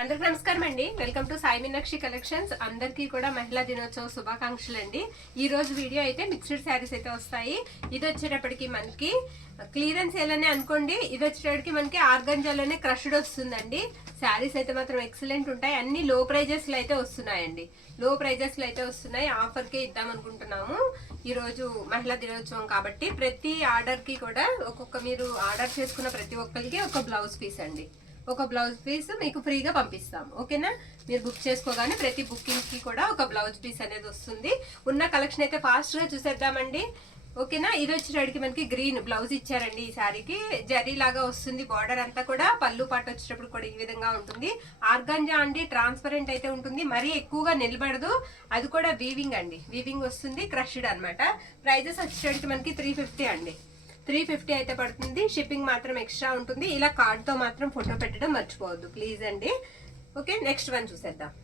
అందరికి నమస్కారం అండి. Welcome to Sai Meenakshi collections. అందరికీ కూడా మహిళా దినోత్సవ శుభాకాంక్షలు అండి. ఈ రోజు వీడియో అయితే మిక్స్డ్ శారీస్ అయితే వస్తాయి. ఇది వచ్చేటప్పటికి మనకి క్లియరెన్స్ సేల్ అనుకోండి. ఇది వచ్చేటప్పటికి మనకి ఆర్గంజాలోనే క్రష్డ్ వస్తుందండి. శారీస్ అయితే మాత్రం ఎక్సలెంట్ ఉంటాయి. అన్ని లో ప్రైజెస్ లో అయితే వస్తున్నాయండి. లో ప్రైజెస్ లో అయితే వస్తున్నాయి. ఆఫర్ కే ఇద్దాం అనుకుంటున్నాము. ఈ రోజు మహిళా దినోత్సవం కాబట్టి ప్రతి ఆర్డర్ కి కూడా మీరు ఆర్డర్ చేసుకున్న ప్రతి ఒక్కరికి ఒక బ్లౌజ్ పీస్ అండి. ఒక బ్లౌజ్ పీస్ మీకు ఫ్రీగా పంపిస్తాం. ఓకేనా? మీరు బుక్ చేసుకోగానే ప్రతి బుకింగ్ కి కూడా ఒక బ్లౌజ్ పీస్ అనేది వస్తుంది. ఉన్న కలెక్షన్ అయితే ఫాస్ట్ గా చూసేద్దామండి. ఓకేనా? ఇది వచ్చేటప్పటికి మనకి గ్రీన్ బ్లౌజ్ ఇచ్చారండి. ఈ శారీకి జరీ లాగా వస్తుంది. బార్డర్ అంతా కూడా పళ్ళు పాటు వచ్చేటప్పుడు కూడా ఈ విధంగా ఉంటుంది. ఆర్గాంజా అండి, ట్రాన్స్పరెంట్ అయితే ఉంటుంది. మరీ ఎక్కువగా నిలబడదు. అది కూడా వీవింగ్ అండి. వీవింగ్ వస్తుంది. క్రష్డ్ అనమాట. ప్రైజెస్ వచ్చేటప్పటికి మనకి 350 అండి. 350 అయితే పడుతుంది. షిప్పింగ్ మాత్రం ఎక్స్ట్రా ఉంటుంది. ఇలా కార్డ్ తో మాత్రం ఫోటో పెట్టడం మర్చిపోవద్దు ప్లీజ్ అండి. ఓకే, నెక్స్ట్ వన్ చూసేద్దాం.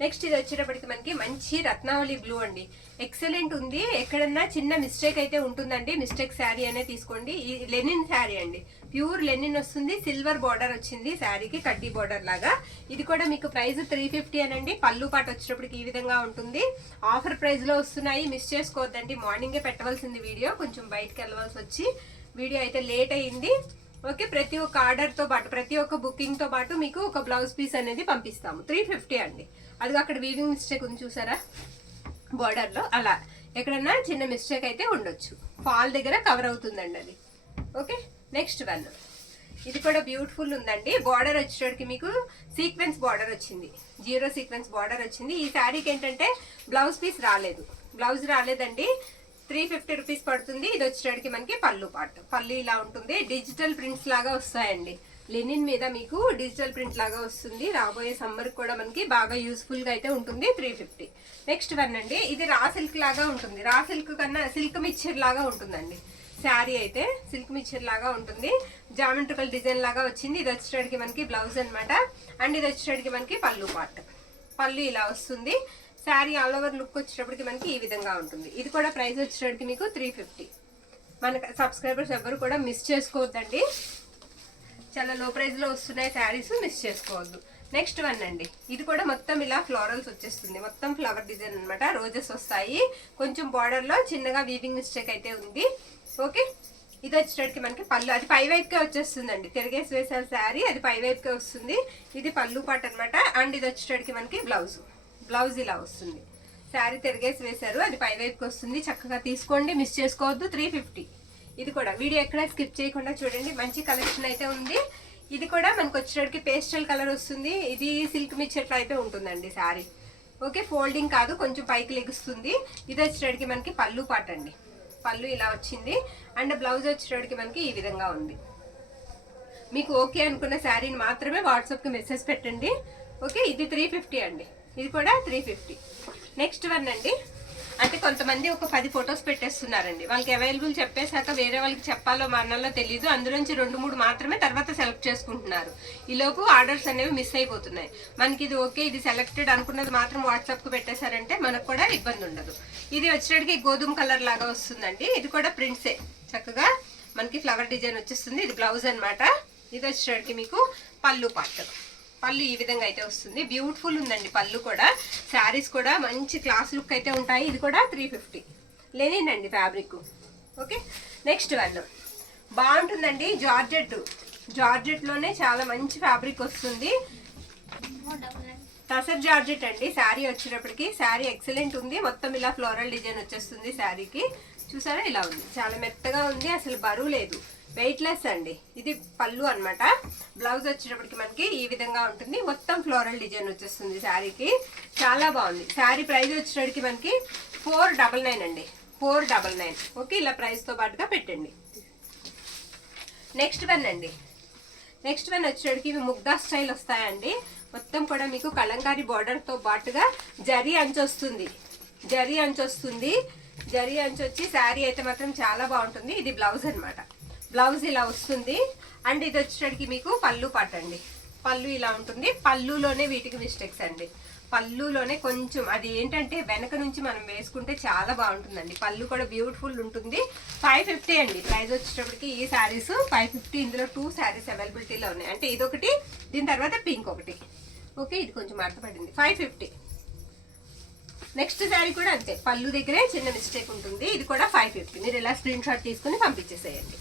నెక్స్ట్ ఇది వచ్చేటప్పటికి మనకి మంచి రత్నావళి బ్లూ అండి. ఎక్సలెంట్ ఉంది. ఎక్కడన్నా చిన్న మిస్టేక్ అయితే ఉంటుందండి. మిస్టేక్ శారీ అనేది తీసుకోండి. ఈ లెనిన్ శారీ అండి. ప్యూర్ లెనిన్ వస్తుంది. సిల్వర్ బార్డర్ వచ్చింది శారీకి, కడ్డీ బార్డర్ లాగా. ఇది కూడా మీకు ప్రైస్ 350 అనండి. పళ్ళు పాటు వచ్చేటప్పటికి ఈ విధంగా ఉంటుంది. ఆఫర్ ప్రైస్ లో వస్తున్నాయి. మిస్ చేసుకోవద్దండి. మార్నింగే పెట్టవలసింది వీడియో. కొంచెం బయటకు వెళ్ళవలసి వచ్చి వీడియో అయితే లేట్ అయింది. ఓకే, ప్రతి ఒక్క ఆర్డర్ తో పాటు ప్రతి ఒక్క బుకింగ్ తో పాటు మీకు ఒక బ్లౌజ్ పీస్ అనేది పంపిస్తాము. 350 అండి. అది అక్కడ వీవింగ్ మిస్టేక్ ఉంది చూసారా బార్డర్ లో, అలా ఎక్కడన్నా చిన్న మిస్టేక్ అయితే ఉండొచ్చు. ఫాల్ దగ్గర కవర్ అవుతుందండి అది. Okay, next one. ఇది కూడా బ్యూటిఫుల్ ఉందండి. బార్డర్ వచ్చేటప్పటికి మీకు సీక్వెన్స్ బార్డర్ వచ్చింది. 0 సీక్వెన్స్ బార్డర్ వచ్చింది. ఈ శారీకి ఏంటంటే బ్లౌజ్ పీస్ రాలేదు. బ్లౌజ్ రాలేదండి. 350 రూపీస్ పడుతుంది. ఇది వచ్చేటప్పటికి మనకి పళ్ళు పాటు. పళ్ళు ఇలా ఉంటుంది. డిజిటల్ ప్రింట్స్ లాగా వస్తాయండి. లెనిన్ మీద మీకు డిజిటల్ ప్రింట్ లాగా వస్తుంది. రాబోయే సమ్మర్ కూడా మనకి బాగా యూస్ఫుల్ గా అయితే ఉంటుంది. 350. నెక్స్ట్ వన్ అండి. ఇది రా సిల్క్ లాగా ఉంటుంది. రా సిల్క్ కన్నా సిల్క్ మిక్చర్ లాగా ఉంటుందండి. శారీ అయితే సిల్క్ మిక్చర్ లాగా ఉంటుంది. జామెట్రికల్ డిజైన్ లాగా వచ్చింది. ఇది వచ్చేటప్పటికి మనకి బ్లౌజ్ అనమాట. అండ్ ఇది వచ్చేటప్పటికి మనకి పళ్ళు పార్ట్. పళ్ళు ఇలా వస్తుంది. శారీ ఆల్ ఓవర్ లుక్ వచ్చేటప్పటికి మనకి ఈ విధంగా ఉంటుంది. ఇది కూడా ప్రైస్ వచ్చేటప్పటికి మీకు 350. మన సబ్స్క్రైబర్స్ ఎవరు కూడా మిస్ చేసుకోవద్దండి. చాలా లో ప్రైస్ లో వస్తున్నాయి శారీస్, మిస్ చేసుకోవద్దు. నెక్స్ట్ వన్ అండి. ఇది కూడా మొత్తం ఇలా ఫ్లోరల్స్ వచ్చేస్తుంది. మొత్తం ఫ్లవర్ డిజైన్ అనమాట. రోజెస్ వస్తాయి. కొంచెం బార్డర్ లో చిన్నగా వీవింగ్ మిస్టేక్ అయితే ఉంది. ఓకే, ఇది వచ్చేటప్పటికి మనకి పళ్ళు. అది పై వైపుకే వచ్చేస్తుందండి. తిరిగేసి వేసారు శారీ, అది పై వైపుకే వస్తుంది. ఇది పళ్ళు పాట అనమాట. అండ్ ఇది వచ్చేటప్పటికి మనకి బ్లౌజ్. బ్లౌజ్ ఇలా వస్తుంది. శారీ తిరిగేసి వేశారు, అది పై వైపుకి వస్తుంది. చక్కగా తీసుకోండి, మిస్ చేసుకోవద్దు. 350. ఇది కూడా వీడియో ఎక్కడ స్కిప్ చేయకుండా చూడండి. మంచి కలెక్షన్ అయితే ఉంది. ఇది కూడా మనకు వచ్చేటప్పటికి పేస్టల్ కలర్ వస్తుంది. ఇది సిల్క్ మిక్చర్ అయితే ఉంటుందండి శారీ. ఓకే, ఫోల్డింగ్ కాదు, కొంచెం పైకి లెగుస్తుంది. ఇది వచ్చేటప్పటికి మనకి పళ్ళు పాట అండి. పళ్ళు ఇలా వచ్చింది. అండ్ బ్లౌజ్ వచ్చేటప్పటికి మనకి ఈ విధంగా ఉంది. మీకు ఓకే అనుకున్న శారీని మాత్రమే వాట్సాప్కి మెసేజ్ పెట్టండి. ఓకే, ఇది 350 అండి. ఇది కూడా 350. నెక్స్ట్ వన్ అండి. అంటే కొంతమంది ఒక 10 ఫొటోస్ పెట్టేస్తున్నారండి. వాళ్ళకి అవైలబుల్ చెప్పేశాక వేరే వాళ్ళకి చెప్పాలో మానాలో తెలియదు. అందులోంచి 2-3 మాత్రమే తర్వాత సెలెక్ట్ చేసుకుంటున్నారు. ఈలోపు ఆర్డర్స్ అనేవి మిస్ అయిపోతున్నాయి. మనకి ఇది ఓకే, ఇది సెలెక్టెడ్ అనుకున్నది మాత్రం వాట్సాప్కి పెట్టేశారంటే మనకు కూడా ఇబ్బంది ఉండదు. ఇది వచ్చేటికి గోధుమ కలర్ లాగా వస్తుందండి. ఇది కూడా ప్రింట్సే. చక్కగా మనకి ఫ్లవర్ డిజైన్ వచ్చేస్తుంది. ఇది బ్లౌజ్ అనమాట. ఇది వచ్చేటికి మీకు పళ్ళు పార్ట్. పళ్ళు ఈ విధంగా అయితే వస్తుంది. బ్యూటిఫుల్ ఉందండి పళ్ళు కూడా. శారీస్ కూడా మంచి క్లాస్ లుక్ అయితే ఉంటాయి. ఇది కూడా 350. లెనిన్ అండి ఫ్యాబ్రిక్. ఓకే, నెక్స్ట్ వన్ బాగుంటుందండి. జార్జెట్ లోనే చాలా మంచి ఫ్యాబ్రిక్ వస్తుంది. టసర్ జార్జెట్ అండి. శారీ వచ్చేటప్పటికి శారీ ఎక్సలెంట్ ఉంది. మొత్తం ఇలా ఫ్లోరల్ డిజైన్ వచ్చేస్తుంది శారీకి. చూసారా ఇలా ఉంది. చాలా మెత్తగా ఉంది. అసలు బరువు లేదు. వెయిట్లెస్ అండి. ఇది పళ్ళు అనమాట. బ్లౌజ్ వచ్చేటప్పటికి మనకి ఈ విధంగా ఉంటుంది. మొత్తం ఫ్లోరల్ డిజైన్ వచ్చేస్తుంది శారీకి. చాలా బాగుంది. శారీ ప్రైస్ వచ్చేటప్పటికి మనకి 499 అండి. 499. ఓకే, ఇలా ప్రైస్ తో పాటుగా పెట్టండి. నెక్స్ట్ వన్ అండి. నెక్స్ట్ వన్ వచ్చేటప్పటికి ఇవి ముగ్దా స్టైల్ వస్తాయండి. మొత్తం కూడా మీకు కలంకారీ బార్డర్ తో పాటుగా జరీ అంచు వస్తుంది. జరీ అంచు వస్తుంది. జరీ అంచు వచ్చి శారీ అయితే మాత్రం చాలా బాగుంటుంది. ఇది బ్లౌజ్ అనమాట. బ్లౌజ్ ఇలా వస్తుంది. అండ్ ఇది వచ్చేటప్పటికి మీకు పళ్ళు పాట అండి. పళ్ళు ఇలా ఉంటుంది. పళ్ళులోనే వీటికి మిస్టేక్స్ అండి. పళ్ళులోనే కొంచెం అది ఏంటంటే వెనక నుంచి మనం వేసుకుంటే చాలా బాగుంటుందండి. పళ్ళు కూడా బ్యూటిఫుల్ ఉంటుంది. 550 అండి ప్రైస్ వచ్చేటప్పటికి. ఈ శారీస్ 550. ఇందులో 2 శారీస్ అవైలబిలిటీలో ఉన్నాయి. అంటే ఇదొకటి, దీని తర్వాత పింక్ ఒకటి. ఓకే, ఇది కొంచెం మడత పడింది. 550. నెక్స్ట్ శారీ కూడా అంతే, పళ్ళు దగ్గరే చిన్న మిస్టేక్ ఉంటుంది. ఇది కూడా 550. మీరు ఇలా స్క్రీన్ షాట్ తీసుకుని పంపించేసేయండి.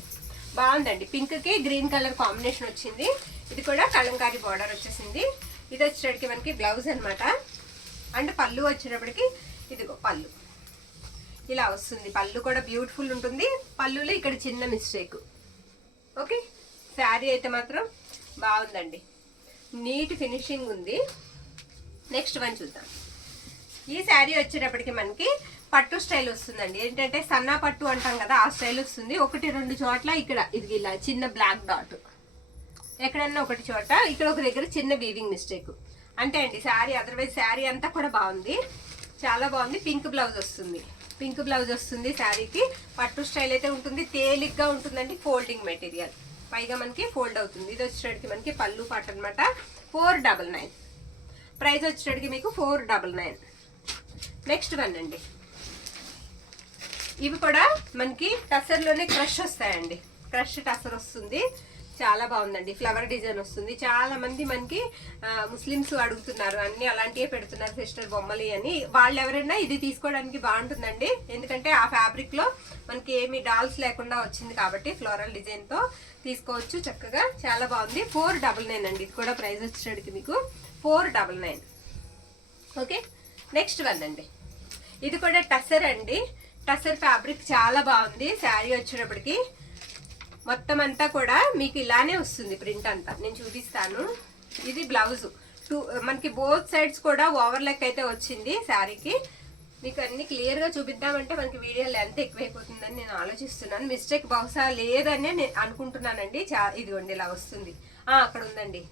బాగుందండి, పింక్ కి గ్రీన్ కలర్ కాంబినేషన్ వచ్చింది. ఇది కూడా కలంకారీ బార్డర్ వచ్చేసింది. ఇది వచ్చేటప్పటికి మనకి బ్లౌజ్ అనమాట. అండ్ పళ్ళు వచ్చేటప్పటికి ఇదిగో పళ్ళు ఇలా వస్తుంది. పళ్ళు కూడా బ్యూటిఫుల్ ఉంటుంది. పళ్ళులో ఇక్కడ చిన్న మిస్టేక్. ఓకే, శారీ అయితే మాత్రం బాగుందండి, నీట్ ఫినిషింగ్ ఉంది. నెక్స్ట్ వన్ చూద్దాం. ఈ శారీ వచ్చేటప్పటికి మనకి పట్టు స్టైల్ వస్తుందండి. ఏంటంటే సన్నా పట్టు అంటాం కదా, ఆ స్టైల్ వస్తుంది. 1-2 చోట్ల ఇక్కడ ఇది ఇలా చిన్న బ్లాక్ డాట్, ఎక్కడన్నా ఒకటి చోట ఇక్కడ ఒక దగ్గర చిన్న వీవింగ్ మిస్టేక్ అంతే అండి శారీ. అదర్వైజ్ శారీ అంతా కూడా బాగుంది, చాలా బాగుంది. పింక్ బ్లౌజ్ వస్తుంది, పింక్ బ్లౌజ్ వస్తుంది శారీకి. పట్టు స్టైల్ అయితే ఉంటుంది, తేలిగ్గా ఉంటుందండి. ఫోల్డింగ్ మెటీరియల్, పైగా మనకి ఫోల్డ్ అవుతుంది. ఇది వచ్చేటప్పటికి మనకి పళ్ళు పాట అనమాట. 499. ప్రైస్ వచ్చేటప్పటికి మీకు 499. నెక్స్ట్ వన్ అండి, ఇవి కూడా మనకి టసర్లోనే క్రష్ వస్తాయండి. క్రష్ టసర్ వస్తుంది, చాలా బాగుందండి. ఫ్లవర్ డిజైన్ వస్తుంది. చాలా మంది మనకి ముస్లిమ్స్ అడుగుతున్నారు, అన్ని అలాంటివే పెడుతున్నారు సిస్టర్ బొమ్మలు అని. వాళ్ళు ఎవరైనా ఇది తీసుకోవడానికి బాగుంటుందండి. ఎందుకంటే ఆ ఫ్యాబ్రిక్ లో మనకి ఏమి డాల్స్ లేకుండా వచ్చింది కాబట్టి ఫ్లోరల్ డిజైన్ తో తీసుకోవచ్చు చక్కగా, చాలా బాగుంది. 499 అండి. ఇది కూడా ప్రైస్ వచ్చేటికి మీకు 499. ఓకే, నెక్స్ట్ వన్ అండి, ఇది కూడా టసర్ అండి. టసర్ ఫ్యాబ్రిక్ చాలా బాగుంది. శారీ వచ్చేటప్పటికి మొత్తం అంతా కూడా మీకు ఇలానే వస్తుంది. ప్రింట్ అంతా నేను చూపిస్తాను. ఇది బ్లౌజ్ మనకి బోత్ సైడ్స్ కూడా ఓవర్ లెక్ అయితే వచ్చింది శారీకి. మీకు అన్ని క్లియర్ గా చూపిద్దామంటే మనకి వీడియో లెంత్ ఎక్కువైపోతుందని నేను ఆలోచిస్తున్నాను. మిస్టేక్ బహుశా లేదని నేను అనుకుంటున్నానండి. ఇదిగోండి ఇలా వస్తుంది. అక్కడ ఉందండి,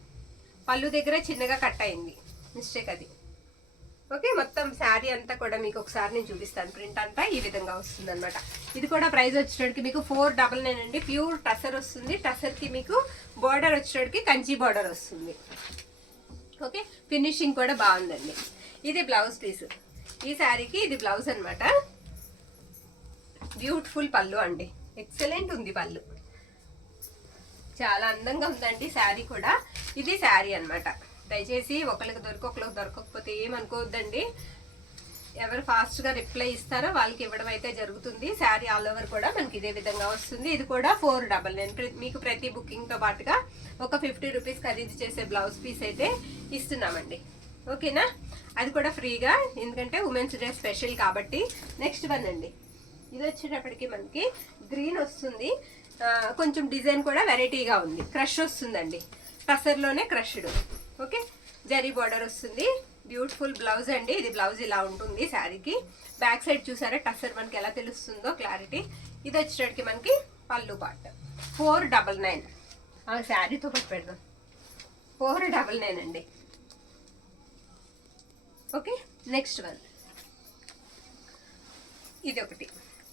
పళ్ళు దగ్గర చిన్నగా కట్ అయింది మిస్టేక్ అది. ఓకే, మొత్తం శారీ అంతా కూడా మీకు ఒకసారి నేను చూపిస్తాను. ప్రింట్ అంతా ఈ విధంగా వస్తుంది అనమాట. ఇది కూడా ప్రైస్ వచ్చేటికి మీకు 499 అండి. ప్యూర్ టసర్ వస్తుంది. టసర్ కి మీకు బార్డర్ వచ్చేటికి కంచి బార్డర్ వస్తుంది. ఓకే, ఫినిషింగ్ కూడా బాగుందండి. ఇది బ్లౌజ్ పీస్. ఈ శారీకి ఇది బ్లౌజ్ అనమాట. బ్యూటిఫుల్ పళ్ళు అండి, ఎక్సలెంట్ ఉంది పళ్ళు, చాలా అందంగా ఉందండి శారీ కూడా. ఇది శారీ అనమాట. దయచేసి ఒకరికి దొరకకపోతే ఏమనుకోవద్దండి. ఎవరు ఫాస్ట్ గా రిప్లై ఇస్తారో వాళ్ళకి ఇవ్వడం అయితే జరుగుతుంది. శారీ ఆల్ ఓవర్ కూడా మనకి ఇదే విధంగా వస్తుంది. ఇది కూడా 499. మీకు ప్రతి బుకింగ్ తో పాటుగా ఒక 50 రూపీస్ ఖరీదు చేసే బ్లౌజ్ పీస్ అయితే ఇస్తున్నామండి. ఓకేనా, అది కూడా ఫ్రీగా, ఎందుకంటే ఉమెన్స్ డే స్పెషల్ కాబట్టి. నెక్స్ట్ వన్ అండి, ఇది వచ్చేటప్పటికి మనకి గ్రీన్ వస్తుంది. కొంచెం డిజైన్ కూడా వెరైటీగా ఉంది. క్రష్ వస్తుందండి, టసర్లోనే క్రష్డ్. ఓకే, జరీ బార్డర్ వస్తుంది. బ్యూటిఫుల్ బ్లౌజ్ అండి. ఇది బ్లౌజ్ ఇలా ఉంటుంది శారీకి. బ్యాక్ సైడ్ చూసారా టసర్ మనకి ఎలా తెలుస్తుందో క్లారిటీ. ఇది వచ్చేటప్పటికి మనకి పళ్ళు పార్ట్. 499. శారీతో పాటు పెడదాం. 499 అండి. ఓకే, నెక్స్ట్ వన్, ఇది ఒకటి.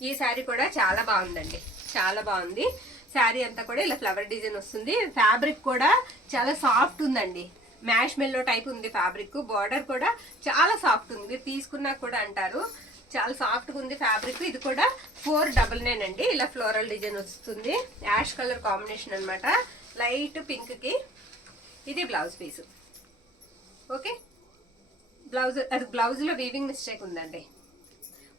ఈ శారీ కూడా చాలా బాగుందండి, చాలా బాగుంది. శారీ అంతా కూడా ఇలా ఫ్లవర్ డిజైన్ వస్తుంది. ఫ్యాబ్రిక్ కూడా చాలా సాఫ్ట్ ఉందండి, మ్యాష్ మెల్లో టైప్ ఉంది ఫ్యాబ్రిక్. బార్డర్ కూడా చాలా సాఫ్ట్ ఉంది, మీరు తీసుకున్నా కూడా అంటారు చాలా సాఫ్ట్ గా ఉంది ఫ్యాబ్రిక్. ఇది కూడా 499 అండి. ఇలా ఫ్లోరల్ డిజైన్ వస్తుంది. యాష్ కలర్ కాంబినేషన్ అనమాట, లైట్ పింక్ కి. ఇది బ్లౌజ్ పీస్. ఓకే, బ్లౌజ్ అది బ్లౌజ్ లో వీవింగ్ మిస్టేక్ ఉందండి.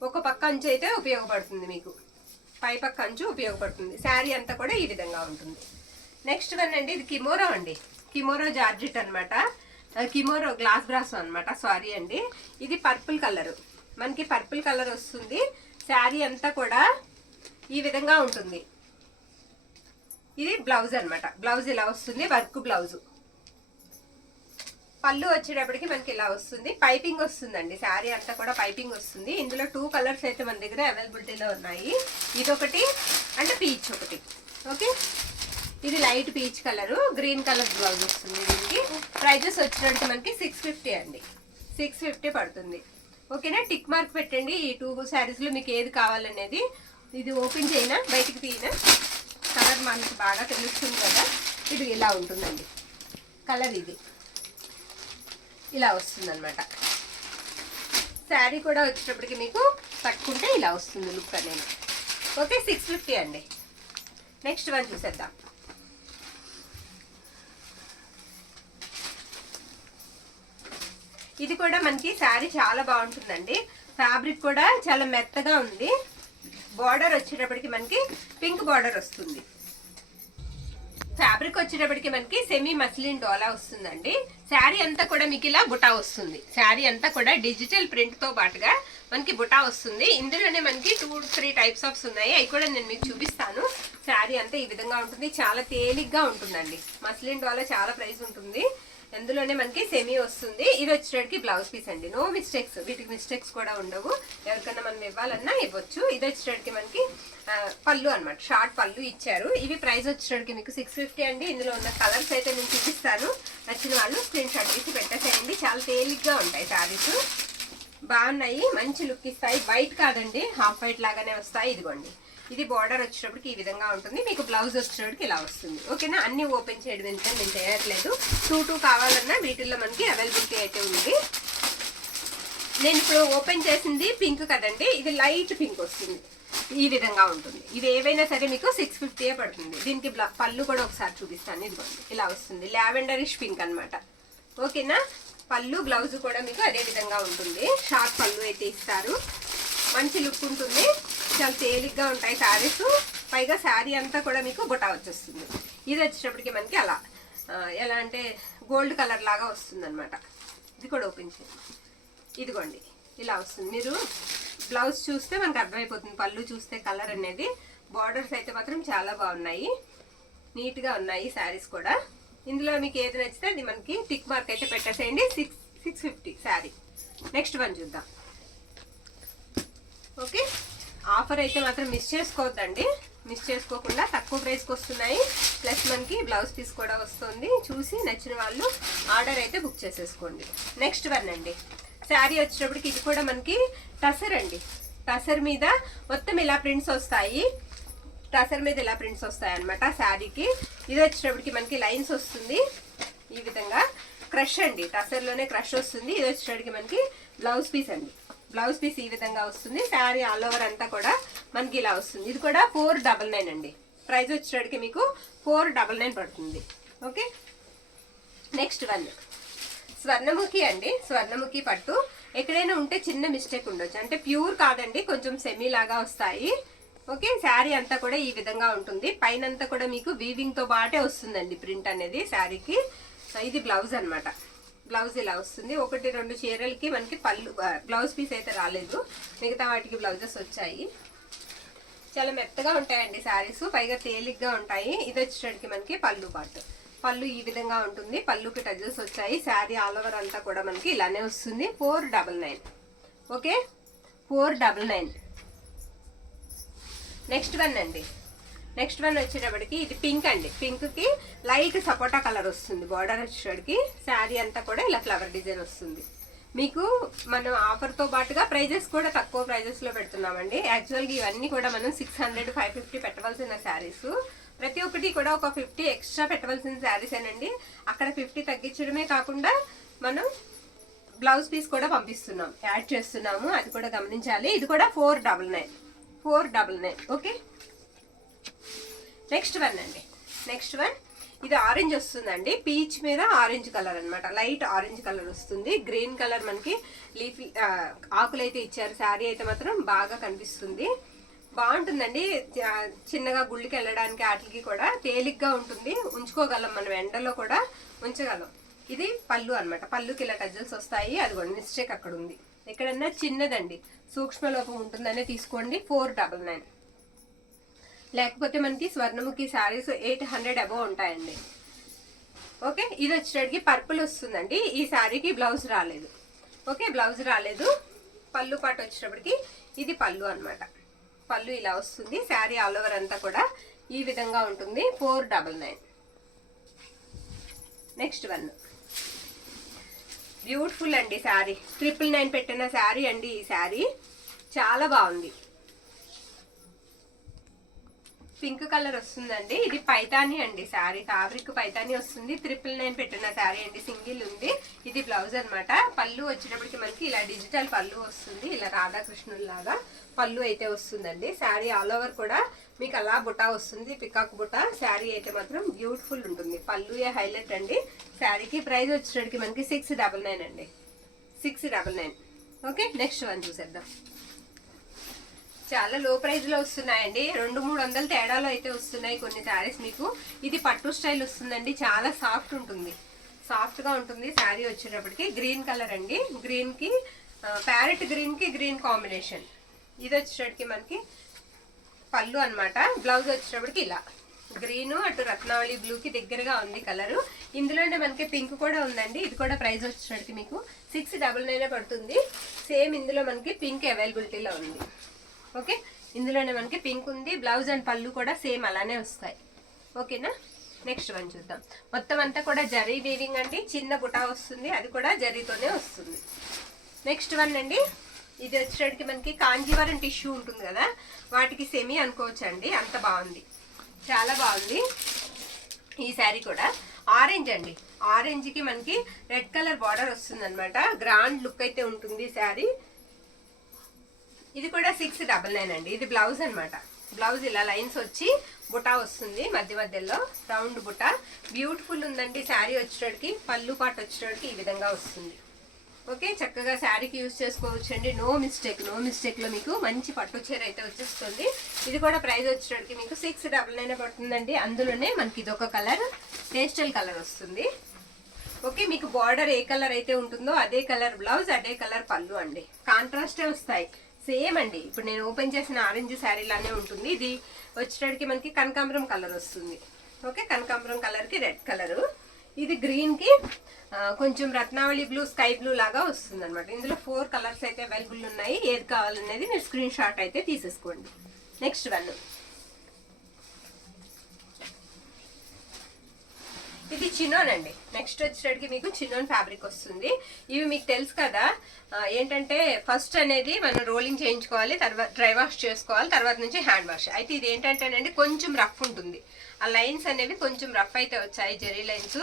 ఒక పక్క అంచు అయితే ఉపయోగపడుతుంది మీకు, పై పక్క అంచు ఉపయోగపడుతుంది. శారీ అంతా కూడా ఈ విధంగా ఉంటుంది. నెక్స్ట్ వన్ అండి, ఇది కిమోరో అండి. కిమోరో జార్జెట్ అనమాట. కిమోరో గ్లాస్ బ్రాస్ అనమాట, సారీ అండి. ఇది పర్పుల్ కలర్, మనకి పర్పుల్ కలర్ వస్తుంది. శారీ అంతా కూడా ఈ విధంగా ఉంటుంది. ఇది బ్లౌజ్ అనమాట. బ్లౌజ్ ఇలా వస్తుంది, వర్క్ బ్లౌజ్. పళ్ళు వచ్చేటప్పటికి మనకి ఇలా వస్తుంది. పైపింగ్ వస్తుందండి, శారీ అంతా కూడా పైపింగ్ వస్తుంది. ఇందులో 2 కలర్స్ అయితే మన దగ్గర అవైలబిలిటీలో ఉన్నాయి. ఇదొకటి అంటే పీచ్ ఒకటి. ఓకే, ఇది light peach colour, green colour blouse వస్తుంది. దీనికి ప్రైజెస్ వచ్చినట్టు మనకి 650 అండి. 650 పడుతుంది. ఓకేనా, టిక్ మార్క్ పెట్టండి ఈ 2 శారీస్ లో మీకు ఏది కావాలనేది. ఇది ఓపెన్ చేయనా, బయటికి తీయనా, కలర్ మనకి బాగా తెలుస్తుంది కదా. ఇది ఇలా ఉంటుందండి కలర్, ఇది ఇలా వస్తుంది అనమాట. శారీ కూడా వచ్చేటప్పటికి మీకు కట్టుకుంటే ఇలా వస్తుంది లుక్ అనేది. ఓకే, 650 అండి. నెక్స్ట్ వన్ చూసేద్దాం. ఇది కూడా మనకి శారీ చాలా బాగుంటుందండి. ఫ్యాబ్రిక్ కూడా చాలా మెత్తగా ఉంది. బార్డర్ వచ్చేటప్పటికి మనకి పింక్ బార్డర్ వస్తుంది. ఫ్యాబ్రిక్ వచ్చేటప్పటికి మనకి సెమీ మస్లిన్ డోలా వస్తుందండి. శారీ అంతా కూడా మీకు ఇలా బుటా వస్తుంది. శారీ అంతా కూడా డిజిటల్ ప్రింట్ తో పాటుగా మనకి బుటా వస్తుంది. ఇందులోనే మనకి 2-3 టైప్స్ ఆఫ్స్ ఉన్నాయి. అవి కూడా నేను మీకు చూపిస్తాను. శారీ అంతా ఈ విధంగా ఉంటుంది. చాలా తేలిగ్గా ఉంటుందండి. మస్లిన్ డోలా చాలా ప్రైస్ ఉంటుంది. అందులోనే మనకి సెమీ వస్తుంది. ఇది వచ్చేటప్పటికి బ్లౌజ్ పీస్ అండి. నో మిస్టేక్స్, వీటికి మిస్టేక్స్ కూడా ఉండవు. ఎవరికన్నా మనం ఇవ్వాలన్నా ఇవ్వచ్చు. ఇది వచ్చేటప్పటికి మనకి పళ్ళు అనమాట, షార్ట్ పళ్ళు ఇచ్చారు. ఇవి ప్రైస్ వచ్చేటప్పటికి మీకు 650 అండి. ఇందులో ఉన్న కలర్స్ అయితే నేను చూపిస్తాను. నచ్చిన వాళ్ళు స్క్రీన్ షాట్ తీసి పెట్టేసేయండి. చాలా తేలిగ్గా ఉంటాయి శారీస్, బాగున్నాయి, మంచి లుక్ ఇస్తాయి. వైట్ కాదండి, హాఫ్ వైట్ లాగానే వస్తాయి. ఇదిగోండి, ఇది బార్డర్ వచ్చేటప్పటికి ఈ విధంగా ఉంటుంది. మీకు బ్లౌజ్ వచ్చేటప్పటికి ఇలా వస్తుంది. ఓకేనా, అన్ని ఓపెన్ చేయడం ఎందుకంటే నేను చేయట్లేదు. 2 కావాలన్నా వీటిల్లో మనకి అవైలబిలిటీ అయితే ఉంది. నేను ఇప్పుడు ఓపెన్ చేసింది పింక్ కదండి, ఇది లైట్ పింక్ వస్తుంది. ఈ విధంగా ఉంటుంది. ఇది ఏవైనా సరే మీకు 650 పడుతుంది. దీనికి పళ్ళు కూడా ఒకసారి చూపిస్తాను. ఇదిగోండి, ఇలా వస్తుంది. లావెండరిష్ పింక్ అనమాట. ఓకేనా, పళ్ళు బ్లౌజ్ కూడా మీకు అదే విధంగా ఉంటుంది. షార్ట్ పళ్ళు అయితే ఇస్తారు. మంచి లుక్ ఉంటుంది. చాలా తేలిగ్గా ఉంటాయి శారీస్. పైగా శారీ అంతా కూడా మీకు బుటా వచ్చేస్తుంది. ఇది వచ్చేటప్పటికి మనకి అలా ఎలా అంటే గోల్డ్ కలర్ లాగా వస్తుంది అనమాట. ఇది కూడా ఓపెన్ చేయండి. ఇదిగోండి, ఇలా వస్తుంది. మీరు బ్లౌజ్ చూస్తే మనకు అర్థమైపోతుంది. పళ్ళు చూస్తే కలర్ అనేది. బార్డర్స్ అయితే మాత్రం చాలా బాగున్నాయి, నీట్గా ఉన్నాయి శారీస్ కూడా. ఇందులో మీకు ఏది నచ్చితే అది మనకి టిక్ మార్క్ అయితే పెట్టేసేయండి. 650 శారీ. నెక్స్ట్ వన్ చూద్దాం. ఓకే, ఆఫర్ అయితే మాత్రం మిస్ చేసుకోవద్దండి. మిస్ చేసుకోకుండా తక్కువ ప్రైస్కి వస్తున్నాయి. ప్లస్ మనకి బ్లౌజ్ పీస్ కూడా వస్తుంది. చూసి నచ్చిన వాళ్ళు ఆర్డర్ అయితే బుక్ చేసేసుకోండి. నెక్స్ట్ వన్ అండి, శారీ వచ్చేటప్పటికి ఇది కూడా మనకి టసర్ అండి. టసర్ మీద మొత్తం ఇలా ప్రింట్స్ వస్తాయి. టసర్ మీద ఇలా ప్రింట్స్ వస్తాయి అనమాట శారీకి. ఇది వచ్చేటప్పటికి మనకి లైన్స్ వస్తుంది ఈ విధంగా. క్రష్ అండి, టసర్లోనే క్రష్ వస్తుంది. ఇది వచ్చేటప్పటికి మనకి బ్లౌజ్ పీస్ అండి. బ్లౌజ్ పీస్ ఈ విధంగా వస్తుంది. శారీ ఆల్ ఓవర్ అంతా కూడా మనకి ఇలా వస్తుంది. ఇది కూడా 499 అండి. ప్రైస్ వచ్చేటప్పటికి మీకు 499 పడుతుంది. ఓకే, నెక్స్ట్ వన్ స్వర్ణముఖి అండి. స్వర్ణముఖి పట్టు. ఎక్కడైనా ఉంటే చిన్న మిస్టేక్ ఉండొచ్చు, అంటే ప్యూర్ కాదండి, కొంచెం సెమీ లాగా వస్తాయి. ఓకే, శారీ అంతా కూడా ఈ విధంగా ఉంటుంది. పైన అంతా కూడా మీకు వీవింగ్ తో పాటే వస్తుందండి ప్రింట్ అనేది శారీకి. ఇది బ్లౌజ్ అనమాట. బ్లౌజ్ ఇలా వస్తుంది. 1-2 చీరలకి మనకి పళ్ళు బ్లౌజ్ పీస్ అయితే రాలేదు. మిగతా వాటికి బ్లౌజెస్ వచ్చాయి. చాలా మెత్తగా ఉంటాయండి శారీస్, పైగా తేలిగ్గా ఉంటాయి. ఇది వచ్చేటప్పటికి మనకి పళ్ళు పాటు. పళ్ళు ఈ విధంగా ఉంటుంది. పళ్ళుకి టజల్స్ వచ్చాయి. శారీ ఆల్ ఓవర్ అంతా కూడా మనకి ఇలానే వస్తుంది. 499. ఓకే, 499. నెక్స్ట్ వన్ అండి. నెక్స్ట్ వన్ వచ్చేటప్పటికి ఇది పింక్ అండి. పింక్ కి లైట్ సపోటా కలర్ వస్తుంది. బార్డర్ వచ్చేటప్పటికి శారీ అంతా కూడా ఇలా ఫ్లవర్ డిజైన్ వస్తుంది. మీకు మనం ఆఫర్ తో పాటుగా ప్రైజెస్ కూడా తక్కువ ప్రైజెస్ లో పెడుతున్నామండి. యాక్చువల్గా ఇవన్నీ కూడా మనం 600-550 పెట్టవలసిన శారీస్. ప్రతి ఒక్కటి కూడా ఒక 50 ఎక్స్ట్రా పెట్టవలసిన శారీస్ ఏనండి. అక్కడ 50 తగ్గించడమే కాకుండా మనం బ్లౌజ్ పీస్ కూడా పంపిస్తున్నాం, యాడ్ చేస్తున్నాము. అది కూడా గమనించాలి. ఇది కూడా 499. ఓకే, నెక్స్ట్ వన్ అండి. నెక్స్ట్ వన్ ఇది ఆరెంజ్ వస్తుందండి. పీచ్ మీద ఆరెంజ్ కలర్ అనమాట. లైట్ ఆరెంజ్ కలర్ వస్తుంది. గ్రీన్ కలర్ మనకి లీఫ్ ఆకులు అయితే ఇచ్చారు. శారీ అయితే మాత్రం బాగా కనిపిస్తుంది. బాగుంటుందండి. చిన్నగా గుళ్ళకి వెళ్ళడానికి వాటికి కూడా తేలిగ్గా ఉంటుంది. ఉంచుకోగలం, మనం ఎండలో కూడా ఉంచగలం. ఇది పళ్ళు అనమాట. పళ్ళుకి ఇలా టజల్స్ వస్తాయి. అది కూడా మిస్టేక్ అక్కడ ఉంది. ఎక్కడన్నా చిన్నదండి, సూక్ష్మలోపం ఉంటుందనే తీసుకోండి. 499. లేకపోతే మనకి స్వర్ణముఖి శారీస్ 800 అబోవ్ ఉంటాయండి. ఓకే, ఇది వచ్చేటప్పటికి పర్పుల్ వస్తుందండి. ఈ శారీకి బ్లౌజ్ రాలేదు. ఓకే, బ్లౌజ్ రాలేదు. పళ్ళు పాటు వచ్చేటప్పటికి ఇది పళ్ళు అనమాట. పళ్ళు ఇలా వస్తుంది. శారీ ఆల్ ఓవర్ అంతా కూడా ఈ విధంగా ఉంటుంది. 499. నెక్స్ట్ వన్ బ్యూటిఫుల్ అండి శారీ. 999 పెట్టిన శారీ అండి. ఈ శారీ చాలా బాగుంది. పింక్ కలర్ వస్తుందండి. ఇది పైతాని అండి. శారీ ఫ్యాబ్రిక్ పైతాని వస్తుంది. 999 పెట్టిన శారీ అండి. సింగిల్ ఉంది. ఇది బ్లౌజ్ అనమాట. పళ్ళు వచ్చేటప్పటికి మనకి ఇలా డిజిటల్ పళ్ళు వస్తుంది. ఇలా రాధాకృష్ణుల లాగా పళ్ళు అయితే వస్తుందండి. శారీ ఆల్ ఓవర్ కూడా మీకు అలా బుటా వస్తుంది, పికాక్ బుటా. శారీ అయితే మాత్రం బ్యూటిఫుల్ ఉంటుంది. పళ్ళు హైలైట్ అండి. శారీకి ప్రైస్ వచ్చేటప్పటికి మనకి 699 అండి. 699. ఓకే, నెక్స్ట్ వన్ చూసేద్దాం. చాలా లో ప్రైస్ లో వస్తున్నాయండి, 200-300 తేడాలో అయితే వస్తున్నాయి కొన్ని శారీస్ మీకు. ఇది పట్టు స్టైల్ వస్తుందండి, చాలా సాఫ్ట్ ఉంటుంది, సాఫ్ట్ గా ఉంటుంది శారీ. వచ్చేటప్పటికి గ్రీన్ కలర్ అండి, గ్రీన్ కి ప్యారెట్ గ్రీన్ కి గ్రీన్ కాంబినేషన్. ఇది వచ్చేటప్పటికి మనకి పళ్ళు అన్నమాట. బ్లౌజ్ వచ్చేటప్పటికి ఇలా గ్రీన్, అటు రత్నావళి బ్లూ కి దగ్గరగా ఉంది కలర్. ఇందులోనే మనకి పింక్ కూడా ఉందండి. ఇది కూడా ప్రైస్ వచ్చేటప్పటికి మీకు 699 పడుతుంది. సేమ్ ఇందులో మనకి పింక్ అవైలబిలిటీలో ఉంది. ఓకే, ఇందులోనే మనకి పింక్ ఉంది. బ్లౌజ్ అండ్ పళ్ళు కూడా సేమ్ అలానే వస్తాయి. ఓకేనా, నెక్స్ట్ వన్ చూద్దాం. మొత్తం అంతా కూడా జరీ వీవింగ్ అండి, చిన్న బుటా వస్తుంది, అది కూడా జరీతోనే వస్తుంది. నెక్స్ట్ వన్ అండి, ఇది వచ్చేటికి మనకి కాంజీవరం టిష్యూ ఉంటుంది కదా, వాటికి సెమీ అనుకోవచ్చు అండి, అంత బాగుంది, చాలా బాగుంది. ఈ శారీ కూడా ఆరెంజ్ అండి, ఆరెంజ్ కి మనకి రెడ్ కలర్ బార్డర్ వస్తుంది అనమాట. గ్రాండ్ లుక్ అయితే ఉంటుంది శారీ. ఇది కూడా 699 అండి. ఇది బ్లౌజ్ అనమాట. బ్లౌజ్ ఇలా లైన్స్ వచ్చి బుటా వస్తుంది, మధ్య మధ్యలో రౌండ్ బుటా. బ్యూటిఫుల్ ఉందండి శారీ. వచ్చేటికి పళ్ళు పాటు వచ్చేటికి ఈ విధంగా వస్తుంది. ఓకే, చక్కగా శారీకి యూజ్ చేసుకోవచ్చు అండి. నో మిస్టేక్ లో మీకు మంచి పట్టు చీర అయితే వచ్చేస్తుంది. ఇది కూడా ప్రైస్ వచ్చేటికి మీకు 699 పడుతుందండి. అందులోనే మనకి ఇది ఒక కలర్, పేస్టల్ కలర్ వస్తుంది. ఓకే, మీకు బార్డర్ ఏ కలర్ అయితే ఉంటుందో అదే కలర్ బ్లౌజ్, అదే కలర్ పళ్ళు అండి. కాంట్రాస్టే వస్తాయి సేమ్ అండి. ఇప్పుడు నేను ఓపెన్ చేసిన ఆరెంజ్ శారీ లానే ఉంటుంది. ఇది వచ్చేటికి మనకి కనకాంబరం కలర్ వస్తుంది. ఓకే, కనకాంబరం కలర్ కి రెడ్ కలర్. ఇది గ్రీన్ కి కొంచెం రత్నావళి బ్లూ, స్కై బ్లూ లాగా వస్తుంది అనమాట. ఇందులో 4 కలర్స్ అయితే అవైలబుల్ ఉన్నాయి. ఏది కావాలనేది మీరు స్క్రీన్ షాట్ అయితే తీసేసుకోండి. నెక్స్ట్ వన్, ఇది చినోన్ అండి. నెక్స్ట్ వచ్చేటికి మీకు చినోన్ ఫ్యాబ్రిక్ వస్తుంది. ఇవి మీకు తెలుసు కదా, ఏంటంటే ఫస్ట్ అనేది మనం రోలింగ్ చేయించుకోవాలి, తర్వాత డ్రై వాష్ చేసుకోవాలి, తర్వాత నుంచి హ్యాండ్ వాష్. అయితే ఇది ఏంటంటేనండి కొంచెం రఫ్ ఉంటుంది. ఆ లైన్స్ అనేవి కొంచెం రఫ్ అయితే వచ్చాయి, జెరీ లైన్స్.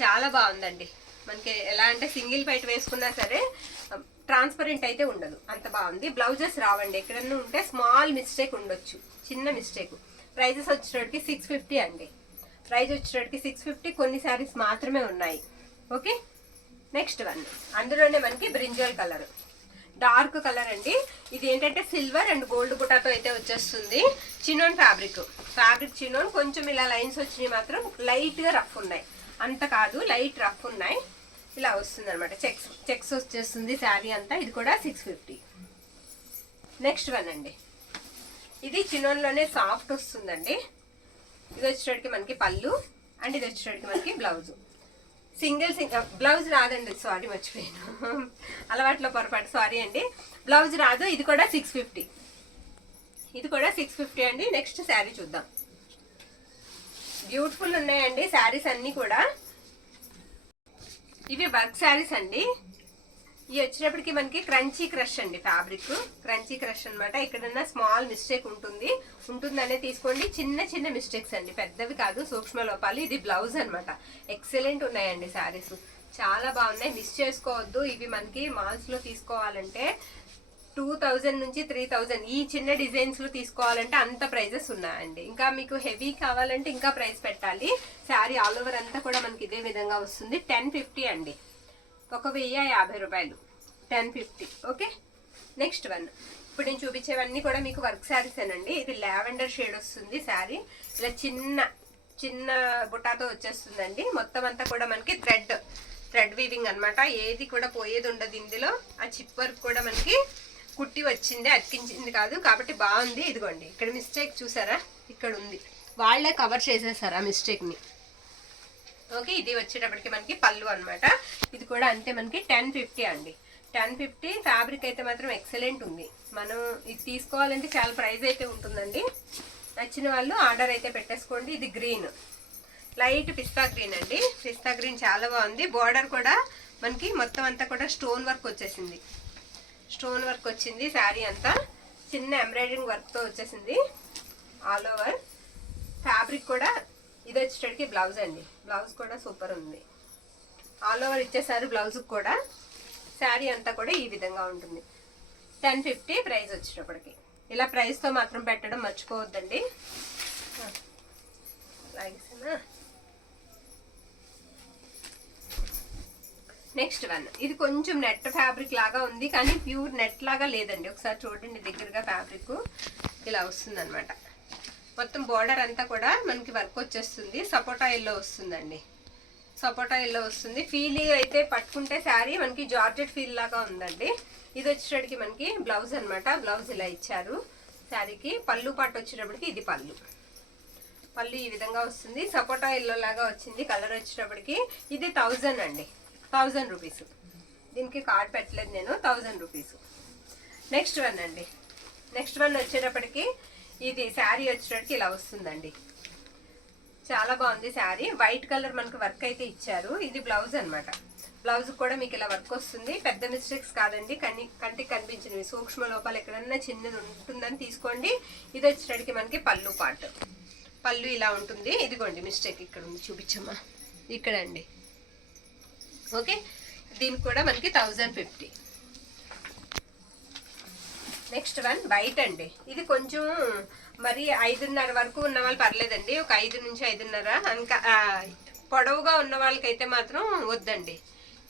చాలా బాగుందండి. మనకి ఎలా అంటే సింగిల్ పైట్ వేసుకున్నా సరే ట్రాన్స్పరెంట్ అయితే ఉండదు, అంత బాగుంది. బ్లౌజెస్ రావండి, ఎక్కడన్నా ఉంటే స్మాల్ మిస్టేక్ ఉండొచ్చు, చిన్న మిస్టేక్. ప్రైజెస్ వచ్చేటికి 650 అండి. ప్రైజ్ వచ్చేటికి 650. కొన్ని శారీస్ మాత్రమే ఉన్నాయి. ఓకే, నెక్స్ట్ వన్, అందులోనే మనకి బ్రింజల్ కలర్, డార్క్ కలర్ అండి. ఇది ఏంటంటే సిల్వర్ అండ్ గోల్డ్ బుటాతో అయితే వచ్చేస్తుంది. Chinon fabric chinon. కొంచెం ఇలా లైన్స్ వచ్చినాయి, మాత్రం లైట్ గా రఫ్ ఉన్నాయి, అంత కాదు, లైట్ రఫ్ ఉన్నాయి. ఇలా వస్తుంది అనమాట, చెక్స్ వచ్చేస్తుంది శారీ అంతా. ఇది కూడా 650. నెక్స్ట్ వన్ అండి, ఇది చినోన్లోనే సాఫ్ట్ వస్తుందండి. ఇది వచ్చేటికి మనకి పళ్ళు అండ్ ఇది వచ్చేటికి మనకి బ్లౌజ్. సింగిల్ బ్లౌజ్ రాదండి, సారీ మర్చిపోయాను, అలవాట్లో పొరపాటు, సారీ అండి. బ్లౌజ్ రాదు. ఇది కూడా 650. ఇది కూడా 650 అండి. నెక్స్ట్ శారీ చూద్దాం. బ్యూటిఫుల్ ఉన్నాయండి శారీస్ అన్ని కూడా. ఇవి వర్క్ శారీస్ అండి. ఇవి వచ్చేటప్పటికి మనకి క్రంచీ క్రష్ అండి, ఫ్యాబ్రిక్ క్రంచీ క్రష్ అనమాట. ఎక్కడన్నా స్మాల్ మిస్టేక్ ఉంటుందనే తీసుకోండి. చిన్న చిన్న మిస్టేక్స్ అండి, పెద్దవి కాదు, సూక్ష్మ లోపాలు. ఇది బ్లౌజ్ అనమాట. ఎక్సలెంట్ ఉన్నాయండి శారీస్, చాలా బాగున్నాయి, మిస్ చేసుకోవద్దు. ఇవి మనకి మాల్స్ లో తీసుకోవాలంటే 2000 నుంచి 3000. ఈ చిన్న డిజైన్స్ లో తీసుకోవాలంటే అంత ప్రైజెస్ ఉన్నాయండి. ఇంకా మీకు హెవీ కావాలంటే ఇంకా ప్రైస్ పెట్టాలి. శారీ ఆల్ ఓవర్ అంతా కూడా మనకి ఇదే విధంగా వస్తుంది. 1050 అండి, 1050 రూపాయలు, 1050. Okay, next one. ఇప్పుడు నేను చూపించేవన్నీ కూడా మీకు వర్క్ శారీస్ ఏనండి. ఇది లావెండర్ షేడ్ వస్తుంది శారీ. ఇలా చిన్న బుటాతో వచ్చేస్తుందండి. మొత్తం అంతా కూడా మనకి థ్రెడ్ వీవింగ్ అనమాట. ఏది కూడా పోయేది ఉండదు ఇందులో. ఆ చిప్ వర్క్ కూడా మనకి కుట్టి వచ్చింది, అతికించింది కాదు, కాబట్టి బాగుంది. ఇదిగోండి, ఇక్కడ మిస్టేక్ చూసారా, ఇక్కడ ఉంది, వాళ్ళే కవర్ చేసేసారు ఆ మిస్టేక్ ని. ఓకే, ఇది వచ్చేటప్పటికి మనకి పళ్ళు అనమాట. ఇది కూడా అంతే, మనకి 1050 అండి. 1050. ఫ్యాబ్రిక్ అయితే మాత్రం ఎక్సలెంట్ ఉంది. మనం ఇది తీసుకోవాలంటే చాలా ప్రైస్ అయితే ఉంటుందండి. నచ్చిన వాళ్ళు ఆర్డర్ అయితే పెట్టేసుకోండి. ఇది గ్రీన్, లైట్ పిస్తా గ్రీన్ అండి. పిస్తా గ్రీన్ చాలా బాగుంది. బార్డర్ కూడా మనకి మొత్తం అంతా కూడా స్టోన్ వర్క్ వచ్చేసింది, స్టోన్ వర్క్ వచ్చింది శారీ అంతా. చిన్న ఎంబ్రాయిడరింగ్ వర్క్ తో వచ్చేసింది ఆల్ ఓవర్. ఫ్యాబ్రిక్ కూడా ఇది వచ్చేటికి బ్లౌజ్ అండి. బ్లౌజ్ కూడా సూపర్ ఉంది, ఆల్ ఓవర్ ఇచ్చేసారు బ్లౌజ్ కూడా. శారీ అంతా కూడా ఈ విధంగా ఉంటుంది. 1050 ప్రైస్ వచ్చేటప్పటికి. ఇలా ప్రైస్ తో మాత్రం పెట్టడం మర్చిపోవద్దండి. నెక్స్ట్ వన్, ఇది కొంచెం నెట్ ఫ్యాబ్రిక్ లాగా ఉంది కానీ ప్యూర్ నెట్ లాగా లేదండి. ఒకసారి చూడండి దగ్గరగా, ఫ్యాబ్రిక్ ఇలా వస్తుంది అనమాట. మొత్తం బోర్డర్ అంతా కూడా మనకి వర్క్ వచ్చేస్తుంది. సపోటా ఎల్లో వస్తుందండి, సపోటా ఎల్లో వస్తుంది. ఫీల్ అయితే పట్టుకుంటే శారీ మనకి జార్జెట్ ఫీల్ లాగా ఉందండి. ఇది వచ్చేటప్పటికి మనకి బ్లౌజ్ అనమాట. బ్లౌజ్ ఇలా ఇచ్చారు శారీకి. పళ్ళు పాటు వచ్చేటప్పటికి ఇది పళ్ళు. పళ్ళు ఈ విధంగా వస్తుంది. సపోటా ఎల్లో లాగా వచ్చింది కలర్ వచ్చేటప్పటికి. ఇది 1000 అండి, 1000 రూపీస్. దీనికి కార్డ్ పెట్టలేదు నేను, 1000 రూపీస్. నెక్స్ట్ వన్ అండి, నెక్స్ట్ వన్ వచ్చేటప్పటికి ఇది శారీ వచ్చేటప్పటికి ఇలా వస్తుందండి. చాలా బాగుంది శారీ. వైట్ కలర్ మనకు వర్క్ అయితే ఇచ్చారు. ఇది బ్లౌజ్ అనమాట. బ్లౌజ్ కూడా మీకు ఇలా వర్క్ వస్తుంది. పెద్ద మిస్టేక్స్ కాదండి, కంటికి కనిపించినవి. సూక్ష్మ లోపాలు ఎక్కడన్నా చిన్నది ఉంటుందని తీసుకోండి. ఇది వచ్చేటప్పటికి మనకి పళ్ళు పార్ట్. పళ్ళు ఇలా ఉంటుంది. ఇదిగోండి మిస్టేక్ ఇక్కడ ఉంది, చూపించమ్మా ఇక్కడ అండి. ఓకే, దీనికి కూడా మనకి 1050. నెక్స్ట్ వన్ వైట్ అండి. ఇది కొంచెం మరి 5:30 వరకు ఉన్న వాళ్ళు పర్లేదండి. ఒక 5 నుంచి 5:30. ఇంకా పొడవుగా ఉన్న వాళ్ళకైతే మాత్రం వద్దండి.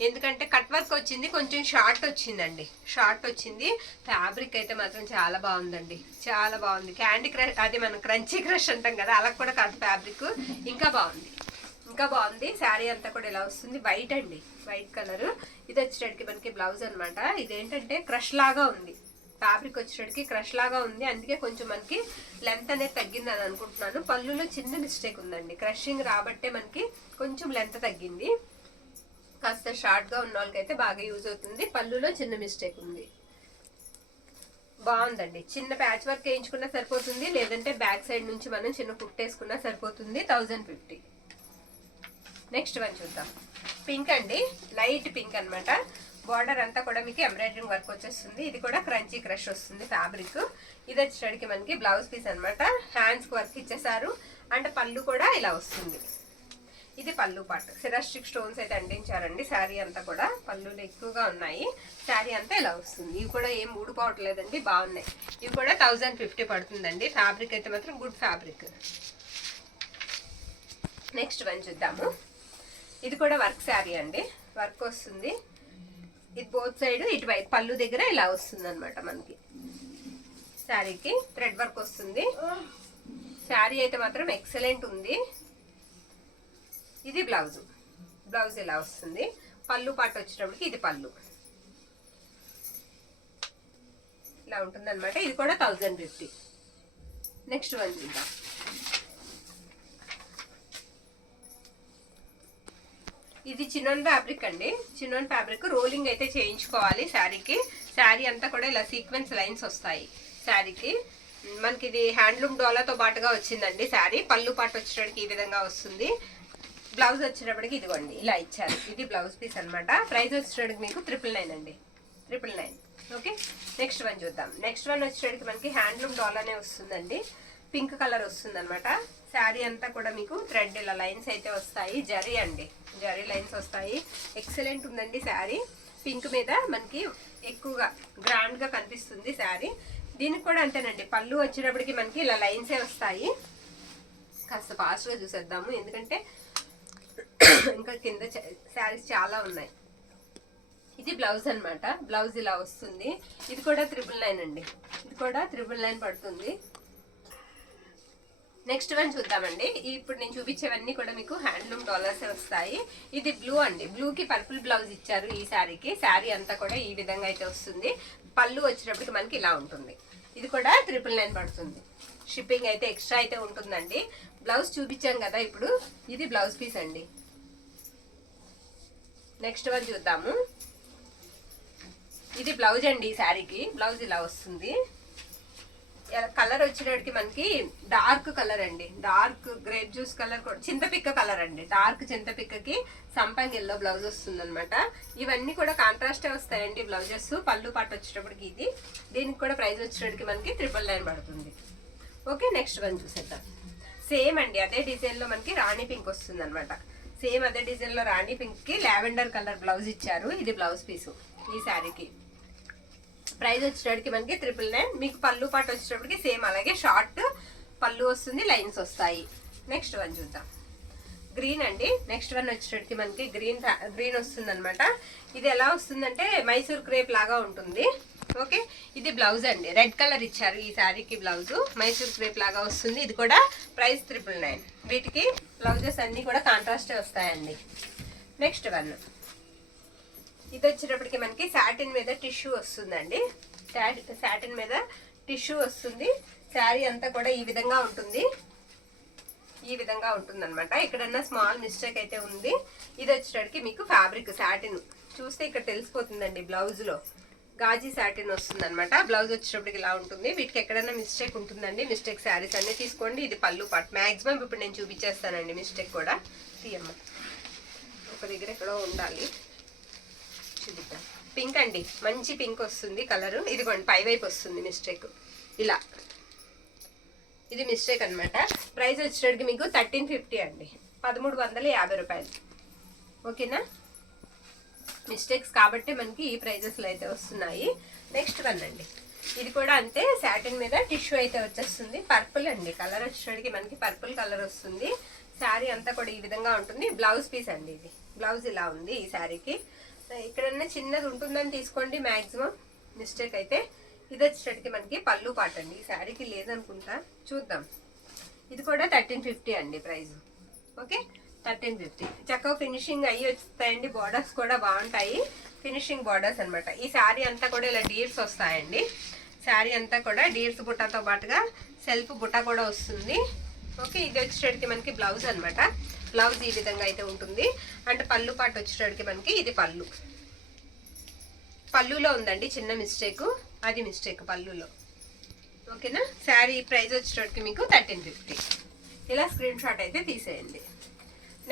ఎందుకంటే కట్ వర్క్ వచ్చింది, కొంచెం షార్ట్ వచ్చిందండి, షార్ట్ వచ్చింది. ఫ్యాబ్రిక్ అయితే మాత్రం చాలా బాగుందండి, చాలా బాగుంది. క్యాండీ క్రష్, అది మనం క్రంచీ క్రష్ అంటాం కదా, అలా కూడా కాదు ఫ్యాబ్రిక్. ఇంకా బాగుంది, ఇంకా బాగుంది. శారీ అంతా కూడా ఇలా వస్తుంది. వైట్ అండి, వైట్ కలర్. ఇది వచ్చేటప్పటికి మనకి బ్లౌజ్ అనమాట. ఇదేంటంటే క్రష్ లాగా ఉంది, ఫ్యాబ్రిక్ వచ్చేటప్పటికి క్రష్ లాగా ఉంది. అందుకే కొంచెం మనకి లెంత్ అనేది తగ్గింది అని అనుకుంటున్నాను. పళ్ళులో చిన్న మిస్టేక్ ఉందండి, క్రషింగ్ రాబట్టే మనకి కొంచెం లెంత్ తగ్గింది. కాస్త షార్ట్గా ఉన్న వాళ్ళకైతే బాగా యూజ్ అవుతుంది. పళ్ళులో చిన్న మిస్టేక్ ఉంది. బాగుందండి. చిన్న ప్యాచ్ వర్క్ వేయించుకున్నా సరిపోతుంది, లేదంటే బ్యాక్ సైడ్ నుంచి మనం చిన్న కుట్టేసుకున్నా సరిపోతుంది. 1050. నెక్స్ట్ వన్ చూద్దాం. పింక్ అండి, లైట్ పింక్ అనమాట. బార్డర్ అంతా కూడా మీకు ఎంబ్రాయిడరింగ్ వర్క్ వచ్చేస్తుంది. ఇది కూడా క్రంచీ క్రష్ వస్తుంది ఫ్యాబ్రిక్. ఇది వచ్చేసరికి మనకి బ్లౌజ్ పీస్ అనమాట. హ్యాండ్స్కి వర్క్ ఇచ్చేసారు. అండ్ పళ్ళు కూడా ఇలా వస్తుంది. ఇది పళ్ళు పార్ట్. సిరాస్టిక్ స్టోన్స్ అయితే అంటించారండి శారీ అంతా కూడా. పళ్ళులు ఎక్కువగా ఉన్నాయి. శారీ అంతా ఇలా వస్తుంది. ఇవి కూడా ఏం ఊడిపోవట్లేదండి, బాగున్నాయి. ఇవి కూడా 1050 పడుతుందండి. ఫ్యాబ్రిక్ అయితే మాత్రం గుడ్ ఫ్యాబ్రిక్. నెక్స్ట్ వన్ చూద్దాము. ఇది కూడా వర్క్ శారీ అండి, వర్క్ వస్తుంది. ఇది బోత్ సైడ్ ఇటువైపు పళ్ళు దగ్గర ఇలా వస్తుంది అనమాట మనకి. శారీకి థ్రెడ్ వర్క్ వస్తుంది. శారీ అయితే మాత్రం ఎక్సలెంట్ ఉంది. ఇది బ్లౌజ్. బ్లౌజ్ ఇలా వస్తుంది. పళ్ళు పాటు వచ్చేటప్పటికి ఇది పళ్ళు ఇలా ఉంటుంది అనమాట. ఇది కూడా 1050. నెక్స్ట్ వన్ చూద్దాం. ఇది చిన్నోన్ ఫ్యాబ్రిక్ అండి, చిన్నోన్ ఫ్యాబ్రిక్. రోలింగ్ అయితే చేయించుకోవాలి శారీకి. శారీ అంతా కూడా ఇలా సీక్వెన్స్ లైన్స్ వస్తాయి శారీకి. మనకి ఇది హ్యాండ్లూమ్ డోలాతో పాటుగా వచ్చిందండి శారీ. పళ్ళు పాటు వచ్చేటప్పటికి ఈ విధంగా వస్తుంది. బ్లౌజ్ వచ్చేటప్పటికి ఇదిగోండి ఇలా ఇచ్చారు. ఇది బ్లౌజ్ పీస్ అనమాట. ప్రైస్ వచ్చేటప్పటికి మీకు 999 అండి, 999. ఓకే, నెక్స్ట్ వన్ చూద్దాం. నెక్స్ట్ వన్ వచ్చేటప్పటికి మనకి హ్యాండ్లూమ్ డోలానే వస్తుందండి. పింక్ కలర్ వస్తుంది అనమాట. శారీ అంతా కూడా మీకు థ్రెడ్ ఇలా లైన్స్ అయితే వస్తాయి. జరీ అండి, జరీ లైన్స్ వస్తాయి. ఎక్సలెంట్ ఉందండి శారీ. పింక్ మీద మనకి ఎక్కువగా గ్రాండ్గా కనిపిస్తుంది శారీ. దీనికి కూడా అంతేనండి. పళ్ళు వచ్చేటప్పటికి మనకి ఇలా లైన్సే వస్తాయి. కాస్త ఫాస్ట్గా చూసేద్దాము, ఎందుకంటే ఇంకా కింద శారీస్ చాలా ఉన్నాయి. ఇది బ్లౌజ్ అనమాట. బ్లౌజ్ ఇలా వస్తుంది. ఇది కూడా 999 అండి, ఇది కూడా 999 పడుతుంది. నెక్స్ట్ వన్ చూద్దామండి. ఇప్పుడు నేను చూపించేవన్నీ కూడా మీకు హ్యాండ్లూమ్ డాలర్సే వస్తాయి. ఇది బ్లూ అండి, బ్లూకి పర్పుల్ బ్లౌజ్ ఇచ్చారు ఈ శారీకి. శారీ అంతా కూడా ఈ విధంగా అయితే వస్తుంది. పళ్ళు వచ్చేటప్పటికి మనకి ఇలా ఉంటుంది. ఇది కూడా 999 పడుతుంది. షిప్పింగ్ అయితే ఎక్స్ట్రా అయితే ఉంటుందండి. బ్లౌజ్ చూపించాం కదా ఇప్పుడు. ఇది బ్లౌజ్ పీస్ అండి. నెక్స్ట్ వన్ చూద్దాము. ఇది బ్లౌజ్ అండి ఈ శారీకి. బ్లౌజ్ ఇలా వస్తుంది. కలర్ వచ్చేటప్పటికి మనకి డార్క్ కలర్ అండి, డార్క్ గ్రేప్ జ్యూస్ కలర్, చింతపిక్క కలర్ అండి. డార్క్ చింతపిక్కకి సంపంగ్ ఎల్లో బ్లౌజ్ వస్తుంది అనమాట. ఇవన్నీ కూడా కాంట్రాస్టే వస్తాయండి బ్లౌజెస్. పళ్ళు పాటు వచ్చేటప్పటికి ఇది. దీనికి కూడా ప్రైస్ వచ్చేటప్పటికి మనకి 999 పడుతుంది. ఓకే, నెక్స్ట్ వన్ చూసేద్దాం. సేమ్ అండి, అదే డిజైన్ లో మనకి రాణి పింక్ వస్తుంది అనమాట. సేమ్ అదే డిజైన్ లో రాణి పింక్ కి లావెండర్ కలర్ బ్లౌజ్ ఇచ్చారు. ఇది బ్లౌజ్ పీసు ఈ శారీకి. ప్రైస్ వచ్చేటప్పటికి మనకి 999. మీకు పళ్ళు పాటు వచ్చేటప్పటికి సేమ్ అలాగే షార్ట్ పళ్ళు వస్తుంది, లైన్స్ వస్తాయి. నెక్స్ట్ వన్ చూద్దాం. గ్రీన్ అండి. నెక్స్ట్ వన్ వచ్చేటప్పటికి మనకి గ్రీన్ వస్తుంది అనమాట. ఇది ఎలా వస్తుందంటే మైసూర్ క్రేప్ లాగా ఉంటుంది. ఓకే, ఇది బ్లౌజ్ అండి. రెడ్ కలర్ ఇచ్చారు ఈ శారీకి బ్లౌజ్. మైసూర్ క్రేప్ లాగా వస్తుంది. ఇది కూడా ప్రైస్ 999. వీటికి బ్లౌజెస్ అన్నీ కూడా కాంట్రాస్టే వస్తాయండి. నెక్స్ట్ వన్ ఇది వచ్చేటప్పటికి మనకి సాటిన్ మీద టిష్యూ వస్తుందండి. సాటిన్ మీద టిష్యూ వస్తుంది. శారీ అంతా కూడా ఈ విధంగా ఉంటుంది. ఈ విధంగా ఉంటుంది అనమాట. ఎక్కడన్నా స్మాల్ మిస్టేక్ అయితే ఉంది. ఇది వచ్చేటప్పటికి మీకు ఫ్యాబ్రిక్ సాటిన్ చూస్తే ఇక్కడ తెలిసిపోతుందండి. బ్లౌజ్ లో గాజీ సాటిన్ వస్తుంది అనమాట. బ్లౌజ్ వచ్చేటప్పటికి ఇలా ఉంటుంది. వీటికి ఎక్కడైనా మిస్టేక్ ఉంటుందండి. మిస్టేక్ శారీస్ అన్ని తీసుకోండి. ఇది పళ్ళు పార్ట్. మాక్సిమం ఇప్పుడు నేను చూపించేస్తానండి. మిస్టేక్ కూడా తీయమ్మ, ఒక దగ్గర ఎక్కడో ఉండాలి. చూపిద్దాం. పింక్ అండి, మంచి పింక్ వస్తుంది కలర్. ఇదిగోండి పై వైపు వస్తుంది మిస్టేక్ ఇలా. ఇది మిస్టేక్ అనమాట. ప్రైస్ వచ్చేటప్పటికి మీకు 1350 అండి, 1350 రూపాయలు. ఓకేనా, మిస్టేక్స్ కాబట్టి మనకి ఈ ప్రైజెస్లో అయితే వస్తున్నాయి. నెక్స్ట్ వన్ అండి, ఇది కూడా అంతే. సాటిన్ మీద టిష్యూ అయితే వచ్చేస్తుంది. పర్పుల్ అండి, కలర్ వచ్చేటప్పటికి మనకి పర్పుల్ కలర్ వస్తుంది. శారీ అంతా కూడా ఈ విధంగా ఉంటుంది. బ్లౌజ్ పీస్ అండి. ఇది బ్లౌజ్ ఇలా ఉంది ఈ శారీకి. ఎక్కడన్నా చిన్నది ఉంటుందని తీసుకోండి మ్యాక్సిమం, మిస్టేక్ అయితే. ఇది వచ్చేటప్పటికి మనకి పళ్ళు పాట అండి. ఈ శారీకి లేదనుకుంటా, చూద్దాం. ఇది కూడా 1350 అండి ప్రైస్. ఓకే, 1350. చక్కగా ఫినిషింగ్ అయ్యి వస్తాయండి. బార్డర్స్ కూడా బాగుంటాయి, ఫినిషింగ్ బార్డర్స్ అనమాట. ఈ శారీ అంతా కూడా ఇలా డీర్స్ వస్తాయండి. శారీ అంతా కూడా డీర్స్ బుట్టాతో పాటుగా సెల్ఫ్ బుట్ట కూడా వస్తుంది. ఓకే, ఇది వచ్చేటప్పటికి మనకి బ్లౌజ్ అనమాట. బ్లౌజ్ ఈ విధంగా అయితే ఉంటుంది. అంటే పళ్ళు పాట వచ్చేటప్పటికి మనకి ఇది పళ్ళు. పళ్ళులో ఉందండి చిన్న మిస్టేక్, అది మిస్టేక్ పళ్ళులో. ఓకేనా, శారీ ప్రైస్ వచ్చేటప్పటికి మీకు 1350. ఇలా స్క్రీన్ షాట్ అయితే తీసేయండి.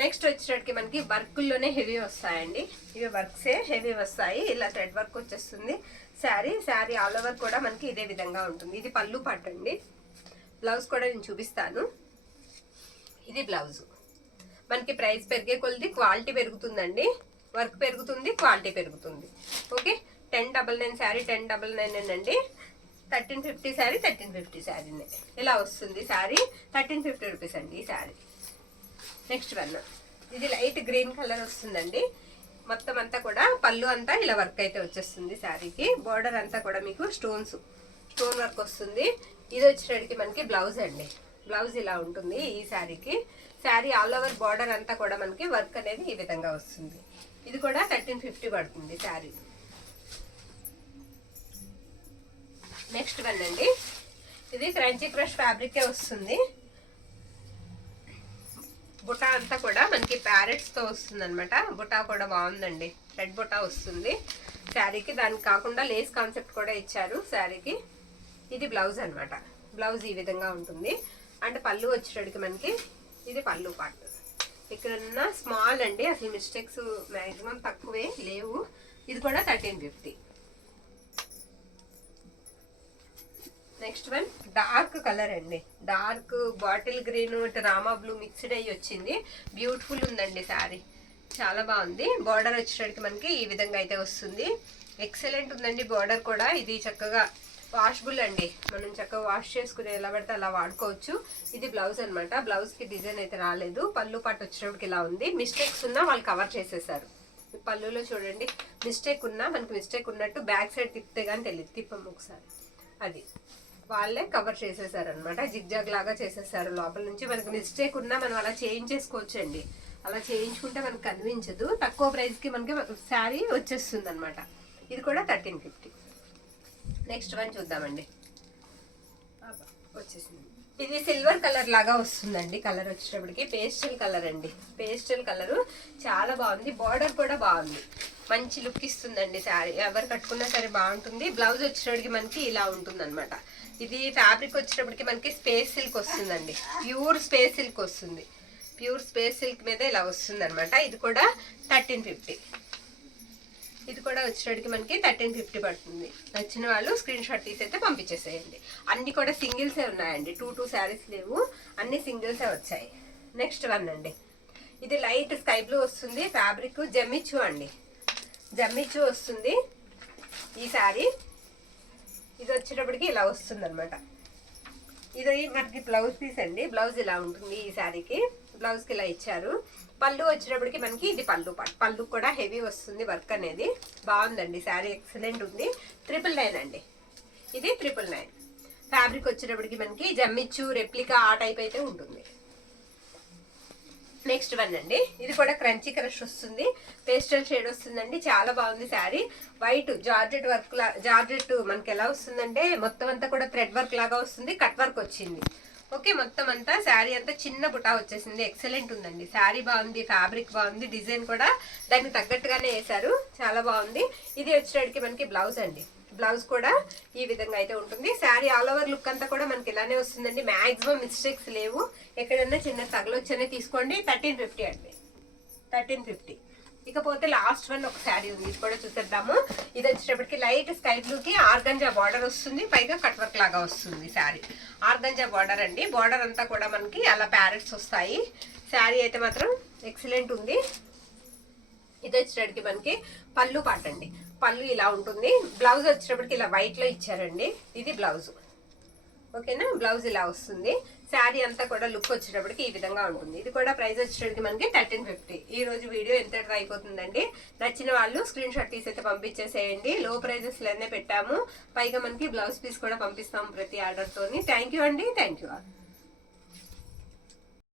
నెక్స్ట్ వచ్చేటప్పటికి మనకి వర్క్లోనే హెవీ వస్తాయండి. ఇవి వర్క్సే హెవీ వస్తాయి. ఇలా థ్రెడ్ వర్క్ వచ్చేస్తుంది శారీ ఆల్ ఓవర్ కూడా మనకి ఇదే విధంగా ఉంటుంది. ఇది పళ్ళు పాట అండి. బ్లౌజ్ కూడా నేను చూపిస్తాను. ఇది బ్లౌజ్. మనకి ప్రైస్ పెరిగే కొలది క్వాలిటీ పెరుగుతుందండి. వర్క్ పెరుగుతుంది, క్వాలిటీ పెరుగుతుంది. ఓకే, 1099 శారీ 1099 అండి. 1350 శారీ 1350 శారీనే ఇలా వస్తుంది. శారీ 1350 రూపీస్ అండి ఈ శారీ. నెక్స్ట్ వన్, ఇది లైట్ గ్రీన్ కలర్ వస్తుందండి. మొత్తం అంతా కూడా పళ్ళు అంతా ఇలా వర్క్ అయితే వచ్చేస్తుంది. శారీకి బార్డర్ అంతా కూడా మీకు స్టోన్ వర్క్ వస్తుంది. ఇది వచ్చేటప్పటికి మనకి బ్లౌజ్ అండి. బ్లౌజ్ ఇలా ఉంటుంది ఈ శారీకి. శారీ ఆల్ ఓవర్ బార్డర్ అంతా కూడా మనకి వర్క్ అనేది ఈ విధంగా వస్తుంది. ఇది కూడా 1350 పడుతుంది శారీ. నెక్స్ట్ వన్ అండి, ఇది క్రంచీ క్రష్ ఫ్యాబ్రికే వస్తుంది. బుటా అంతా కూడా మనకి ప్యారెట్స్ తో వస్తుంది అనమాట. బుటా కూడా బాగుందండి, రెడ్ బుటా వస్తుంది శారీకి. దానికి కాకుండా లేస్ కాన్సెప్ట్ కూడా ఇచ్చారు శారీకి. ఇది బ్లౌజ్ అనమాట. బ్లౌజ్ ఈ విధంగా ఉంటుంది. అంటే పళ్ళు వచ్చేటప్పటికి మనకి ఇది పళ్ళు పార్ట్. ఇక్కడ స్మాల్ అండి, అసలు మిస్టేక్స్ మ్యాక్సిమం తక్కువే లేవు. ఇది కూడా 1350. నెక్స్ట్ వన్ డార్క్ కలర్ అండి. Dark bottle green Rama blue mixed అయ్యి వచ్చింది. బ్యూటిఫుల్ ఉందండి శారీ, చాలా బాగుంది. బార్డర్ వచ్చేటప్పటికి మనకి ఈ విధంగా అయితే వస్తుంది. ఎక్సలెంట్ ఉందండి బార్డర్ కూడా. ఇది చక్కగా వాషబుల్ అండి, మనం చక్కగా వాష్ చేసుకుని ఎలా పడితే అలా వాడుకోవచ్చు. ఇది బ్లౌజ్ అనమాట. బ్లౌజ్ కి డిజైన్ అయితే రాలేదు. పళ్ళు పాటు వచ్చేటప్పటికి ఇలా ఉంది. మిస్టేక్స్ ఉన్నా వాళ్ళు కవర్ చేసేసారు. పళ్ళులో చూడండి మిస్టేక్ ఉన్నా, మనకి మిస్టేక్ ఉన్నట్టు బ్యాక్ సైడ్ తిప్పితే కానీ తెలియదు. తిప్పము ఒకసారి, అది వాళ్ళే కవర్ చేసేసారు అనమాట. జిగ్జాగ్ లాగా చేసేసారు లోపల నుంచి. మనకి మిస్టేక్ ఉన్నా మనం అలా చేయించేసుకోవచ్చు అండి. అలా చేయించుకుంటే మనకు కనిపించదు. తక్కువ ప్రైస్ కి మనకి శారీ వచ్చేస్తుంది అనమాట. ఇది కూడా 1350. నెక్స్ట్ వన్ చూద్దామండి. వచ్చేసింది. ఇది సిల్వర్ కలర్ లాగా వస్తుందండి. కలర్ వచ్చేటప్పటికి పేస్టల్ కలర్ అండి. పేస్టల్ కలర్ చాలా బాగుంది. బార్డర్ కూడా బాగుంది, మంచి లుక్ ఇస్తుందండి. శారీ ఎవరు కట్టుకున్నా సరే బాగుంటుంది. బ్లౌజ్ వచ్చేటప్పటికి మనకి ఇలా ఉంటుంది అనమాట. ఇది ఫ్యాబ్రిక్ వచ్చేటప్పటికి మనకి స్పేస్ సిల్క్ వస్తుందండి. ప్యూర్ స్పేస్ సిల్క్ వస్తుంది. ప్యూర్ స్పేస్ సిల్క్ మీద ఇలా వస్తుంది అనమాట. ఇది కూడా 1350. ఇది కూడా వచ్చేటప్పటికి మనకి 1350 పడుతుంది. నచ్చిన వాళ్ళు స్క్రీన్ షాట్ తీసి అయితే పంపించేసేయండి. అన్ని కూడా సింగిల్సే ఉన్నాయండి, 2 శారీస్ లేవు, అన్ని సింగిల్సే వచ్చాయి. నెక్స్ట్ వన్ అండి, ఇది లైట్ స్కై బ్లూ వస్తుంది. ఫ్యాబ్రిక్ జమ్మిచ్చు అండి, జమ్మిచ్చు వస్తుంది ఈ శారీ. ఇది వచ్చేటప్పటికి ఇలా వస్తుంది అనమాట. ఇది మనకి బ్లౌజ్ పీస్ అండి. బ్లౌజ్ ఇలా ఉంటుంది ఈ శారీకి. బ్లౌజ్కి ఇలా ఇచ్చారు. పళ్ళు వచ్చేటప్పటికి మనకి ఇది పళ్ళు కూడా హెవీ వస్తుంది. వర్క్ అనేది బాగుందండి. శారీ ఎక్సలెంట్ ఉంది. 999 అండి. ఇది 999. ఫ్యాబ్రిక్ వచ్చేటప్పటికి మనకి జమ్మిచ్చు రెప్లికా ఆ టైప్ అయితే ఉంటుంది. నెక్స్ట్ వన్ అండి. ఇది కూడా క్రంచీ క్రష్ వస్తుంది. పేస్టల్ షేడ్ వస్తుందండి. చాలా బాగుంది sari. White georgette work georgette మనకి ఎలా వస్తుందంటే మొత్తం అంతా కూడా థ్రెడ్ వర్క్ లాగా వస్తుంది. కట్ వర్క్ వచ్చింది. ఓకే, మొత్తం అంతా శారీ అంతా చిన్న బుటా వచ్చేసింది. ఎక్సలెంట్ ఉందండి. శారీ బాగుంది, ఫ్యాబ్రిక్ బాగుంది, డిజైన్ కూడా దానికి తగ్గట్టుగానే వేశారు. చాలా బాగుంది. ఇది వచ్చేటికి మనకి బ్లౌజ్ అండి. బ్లౌజ్ కూడా ఈ విధంగా అయితే ఉంటుంది. శారీ ఆల్ ఓవర్ లుక్ అంతా కూడా మనకి ఇలానే వస్తుందండి. మాక్సిమం మిస్టేక్స్ లేవు. ఎక్కడన్నా చిన్న తగలొచ్చనే తీసుకోండి. 1350 అండి. 1350. ఇకపోతే లాస్ట్ వన్ ఒక శారీ ఉంది. ఇది కూడా చూసేద్దాము. ఇది వచ్చేటప్పటికి లైట్ స్కై బ్లూకి ఆర్గంజా బార్డర్ వస్తుంది. పైగా కట్ వర్క్ లాగా వస్తుంది శారీ. ఆర్గంజా బార్డర్ అండి. బార్డర్ అంతా కూడా మనకి అలా ప్యారెట్స్ వస్తాయి. శారీ అయితే మాత్రం ఎక్సలెంట్ ఉంది. ఇది వచ్చేటప్పటికి మనకి పళ్ళు పాట అండి. పళ్ళు ఇలా ఉంటుంది. బ్లౌజ్ వచ్చేటప్పటికి ఇలా వైట్ లో ఇచ్చారండి. ఇది బ్లౌజ్. ఓకేనా, బ్లౌజ్ ఇలా వస్తుంది. శారీ అంతా కూడా లుక్ వచ్చేటప్పటికి ఈ విధంగా ఉంటుంది. ఇది కూడా ప్రైస్ వచ్చేటప్పటికి మనకి 1350. ఈ రోజు వీడియో ఎంతటితో అయిపోతుందండి. నచ్చిన వాళ్ళు స్క్రీన్ షాట్ తీసి అయితే పంపించేసేయండి. లో ప్రైజెస్ లోనే పెట్టాము. పైగా మనకి బ్లౌజ్ పీస్ కూడా పంపిస్తాము ప్రతి ఆర్డర్ తోని. థ్యాంక్ యూ అండి. Thank you.